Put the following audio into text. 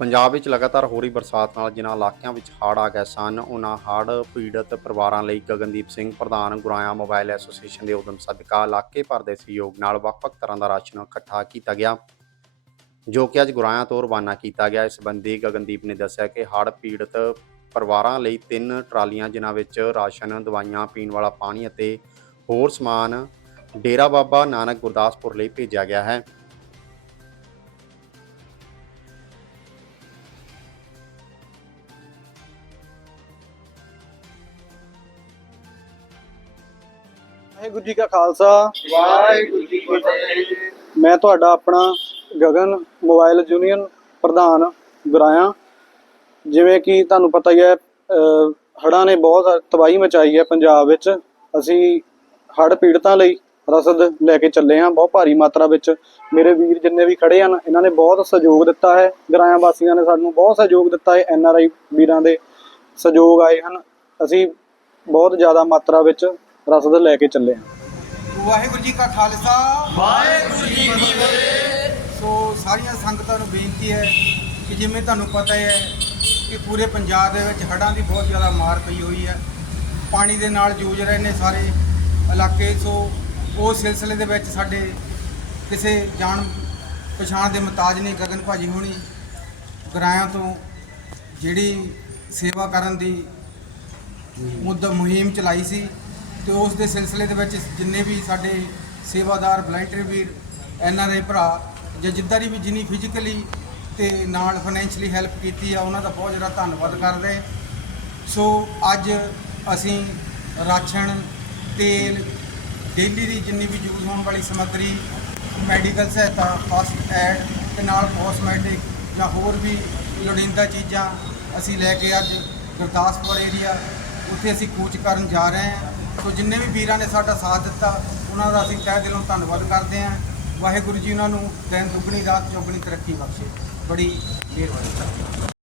ਪੰਜਾਬ ਵਿੱਚ ਲਗਾਤਾਰ ਹੋ ਰਹੀ ਬਰਸਾਤ ਨਾਲ ਜਿਨ੍ਹਾਂ ਇਲਾਕਿਆਂ ਵਿੱਚ ਹੜ੍ਹ ਆ ਗਏ ਸਨ ਉਹਨਾਂ ਹੜ੍ਹ ਪੀੜਤ ਪਰਿਵਾਰਾਂ ਲਈ ਗਗਨਦੀਪ ਸਿੰਘ ਪ੍ਰਧਾਨ ਗੁਰਾਇਆ ਮੋਬਾਈਲ ਐਸੋਸੀਏਸ਼ਨ ਦੇ ਉਦਮ ਸਦਕਾ, ਇਲਾਕੇ ਭਰ ਦੇ ਸਹਿਯੋਗ ਨਾਲ ਵੱਖ-ਵੱਖ ਤਰ੍ਹਾਂ ਦਾ ਰਾਸ਼ਨ ਇਕੱਠਾ ਕੀਤਾ ਗਿਆ, ਜੋ ਕਿ ਅੱਜ ਗੁਰਾਇਆ ਤੋਂ ਰਵਾਨਾ ਕੀਤਾ ਗਿਆ। ਇਸ ਸੰਬੰਧੀ ਗਗਨਦੀਪ ਨੇ ਦੱਸਿਆ ਕਿ ਹੜ੍ਹ ਪੀੜਤ ਪਰਿਵਾਰਾਂ ਲਈ ਤਿੰਨ ਟਰਾਲੀਆਂ, ਜਿਨ੍ਹਾਂ ਵਿੱਚ ਰਾਸ਼ਨ, ਦਵਾਈਆਂ, ਪੀਣ ਵਾਲਾ ਪਾਣੀ ਅਤੇ ਹੋਰ ਸਮਾਨ ਡੇਰਾ ਬਾਬਾ ਨਾਨਕ ਗੁਰਦਾਸਪੁਰ ਲਈ ਭੇਜਿਆ ਗਿਆ ਹੈ। ਵਾਹਿਗੁਰੂ ਜੀ ਕਾ ਖਾਲਸਾ। ਵਾਹਿਗੁਰੂ ਜੀ ਕੀ ਫਤਿਹ। ਮੈਂ ਤੁਹਾਡਾ ਆਪਣਾ ਗਗਨ ਮੋਬਾਈਲ ਯੂਨੀਅਨ ਪ੍ਰਧਾਨ ਗੁਰਾਇਆ। ਜਿਵੇਂ ਕਿ ਤੁਹਾਨੂੰ ਪਤਾ ਹੀ ਹੈ ਹੜ੍ਹਾਂ ਨੇ ਬਹੁਤ ਤਬਾਹੀ ਮਚਾਈ ਹੈ ਪੰਜਾਬ ਵਿੱਚ। ਅਸੀਂ ਹੜ੍ਹ ਪੀੜਤਾਂ ਲਈ ਰਸਦ ਲੈ ਕੇ ਚੱਲੇ ਹਾਂ ਬਹੁਤ ਭਾਰੀ ਮਾਤਰਾ ਵਿੱਚ। ਮੇਰੇ ਵੀਰ ਜਿੰਨੇ ਵੀ ਖੜੇ ਹਨ ਇਹਨਾਂ ਨੇ ਬਹੁਤ ਸਹਿਯੋਗ ਦਿੱਤਾ ਹੈ। ਗੁਰਾਇਆ ਵਾਸੀਆਂ ਨੇ ਸਾਨੂੰ ਬਹੁਤ ਸਹਿਯੋਗ ਦਿੱਤਾ ਹੈ ਐਨ ਆਰ ਆਈ ਵੀਰਾਂ ਦੇ ਸਹਿਯੋਗ ਆਏ ਹਨ। ਅਸੀਂ ਬਹੁਤ ਜ਼ਿਆਦਾ ਮਾਤਰਾ ਵਿੱਚ ਰਸਦ ਲੈ ਕੇ ਚੱਲੇ ਹਾਂ ਵਾਹਿਗੁਰੂ ਜੀ ਕਾ ਖਾਲਸਾ। ਵਾਹਿਗੁਰੂ ਜੀ ਕੀ ਫਤਿਹ। ਸੋ ਸਾਰੀਆਂ ਸੰਗਤਾਂ ਨੂੰ ਬੇਨਤੀ ਹੈ ਕਿ ਜਿਵੇਂ ਤੁਹਾਨੂੰ ਪਤਾ ਹੀ ਕਿ ਪੂਰੇ ਪੰਜਾਬ ਦੇ ਵਿੱਚ ਹੜ੍ਹਾਂ ਦੀ ਬਹੁਤ ਜ਼ਿਆਦਾ ਮਾਰ ਪਈ ਹੋਈ ਹੈ। ਪਾਣੀ ਦੇ ਨਾਲ ਜੂਝ ਰਹੇ ਨੇ ਸਾਰੇ ਇਲਾਕੇ। ਸੋ ਉਸ ਸਿਲਸਿਲੇ ਦੇ ਵਿੱਚ ਸਾਡੇ ਕਿਸੇ ਜਾਣ ਪਛਾਣ ਦੇ ਮੁਤਾਜ ਨਹੀਂ ਗਗਨ ਭਾਜੀ ਹੋਣੀ। ਗਰਾਇਆਂ ਤੋਂ ਜਿਹੜੀ ਸੇਵਾ ਕਰਨ ਦੀ ਮੁੱਦ ਮੁਹਿੰਮ ਚਲਾਈ ਸੀ ਤੇ ਉਸ ਦੇ ਸਿਲਸਿਲੇ ਦੇ ਵਿੱਚ ਜਿੰਨੇ ਵੀ ਸਾਡੇ ਸੇਵਾਦਾਰ volunteer Veer N R I ਭਰਾ ਜਾਂ ਜਿੱਦਾਂ ਦੀ ਵੀ ਜਿਨੀ ਫਿਜ਼ੀਕਲੀ ਤੇ ਨਾਲ ਫਾਈਨੈਂਸ਼ਲੀ ਹੈਲਪ ਕੀਤੀ ਆ, ਉਹਨਾਂ ਦਾ ਬਹੁਤ ਜ਼ਿਆਦਾ ਧੰਨਵਾਦ ਕਰਦੇ ਸੋ ਅੱਜ ਅਸੀਂ ਰਾਸ਼ਨ, ਤੇਲ ਡੇਲੀ ਦੀ ਜਿੰਨੀ ਵੀ ਯੂਜ਼ ਹੋਣ ਵਾਲੀ ਸਮੱਗਰੀ ਮੈਡੀਕਲ ਸਹਾਇਤਾ ਫਸਟ ਐਡ ਤੇ ਨਾਲ ਕਾਸਮੈਟਿਕ ਜਾਂ ਹੋਰ ਵੀ ਲੋੜੀਂਦਾ ਚੀਜ਼ਾਂ ਅਸੀਂ ਲੈ ਕੇ ਅੱਜ ਗੁਰਦਾਸਪੁਰ ਏਰੀਆ ਉੱਥੇ ਅਸੀਂ ਕੂਚ ਕਰਨ ਜਾ ਰਹੇ ਹਾਂ। ਸੋ ਜਿੰਨੇ ਵੀ ਵੀਰਾਂ ਨੇ ਸਾਡਾ ਸਾਥ ਦਿੱਤਾ, ਉਹਨਾਂ ਦਾ ਅਸੀਂ ਤਹਿ ਦਿਲੋਂ ਧੰਨਵਾਦ ਕਰਦੇ ਹਾਂ। ਵਾਹਿਗੁਰੂ ਜੀ ਉਹਨਾਂ ਨੂੰ ਦਿਨ ਦੁੱਗਣੀ ਰਾਤ ਚੌਗਣੀ ਤਰੱਕੀ ਬਖਸ਼ੇ। ਬੜੀ ਮਿਹਰਬਾਨੀ।